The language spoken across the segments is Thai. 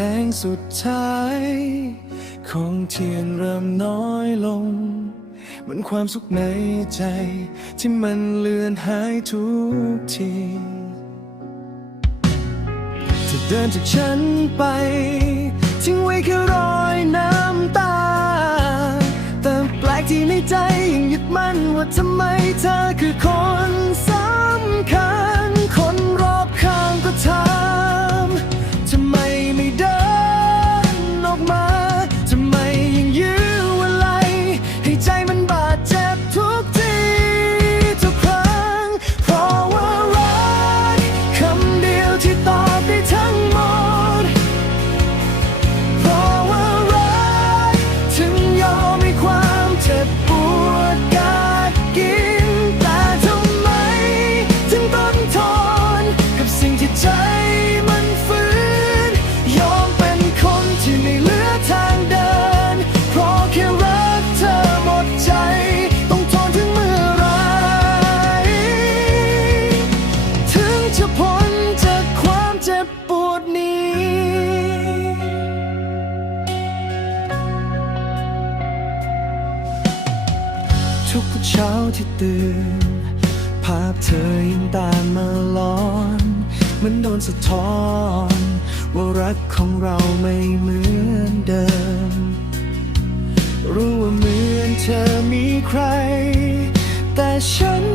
แสงสุดท้าย ของเทียนเริ่มน้อยลง เหมือนความสุขในใจ ที่มันเลือนหายทุกทีจะเดินจากฉันไป ทิ้งไว้แค่รอยน้ำตา แต่แปลกที่ในใจยังยึดมั่นว่าทำไมเธอ ทุกเช้าที่ตื่น ภาพเธอยังตามมาล้อนมันโดนสะท้อน ว่ารักของเราไม่เหมือนเดิม รู้ว่าเหมือนเธอมีใคร แต่ฉัน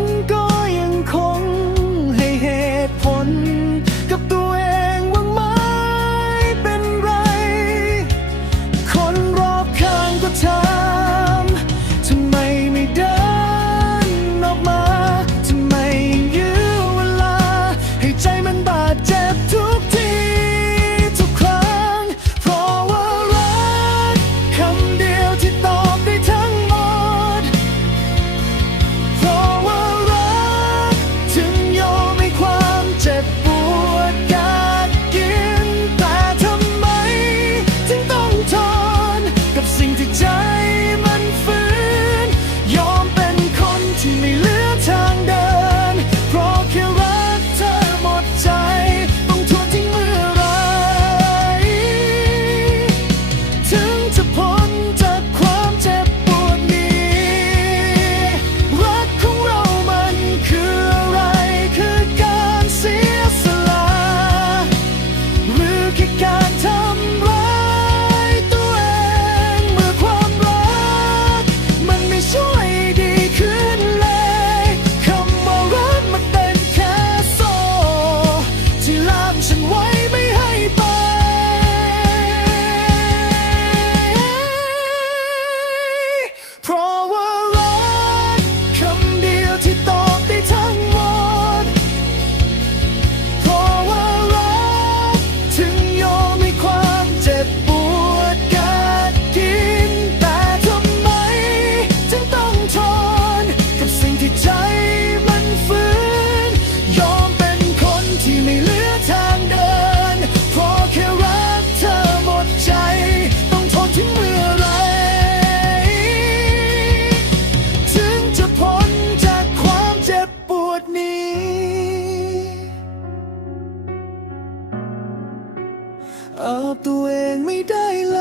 อาบตัวเองไม่ได้เล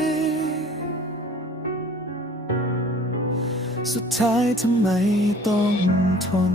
ย สุดท้ายทำไมต้องทน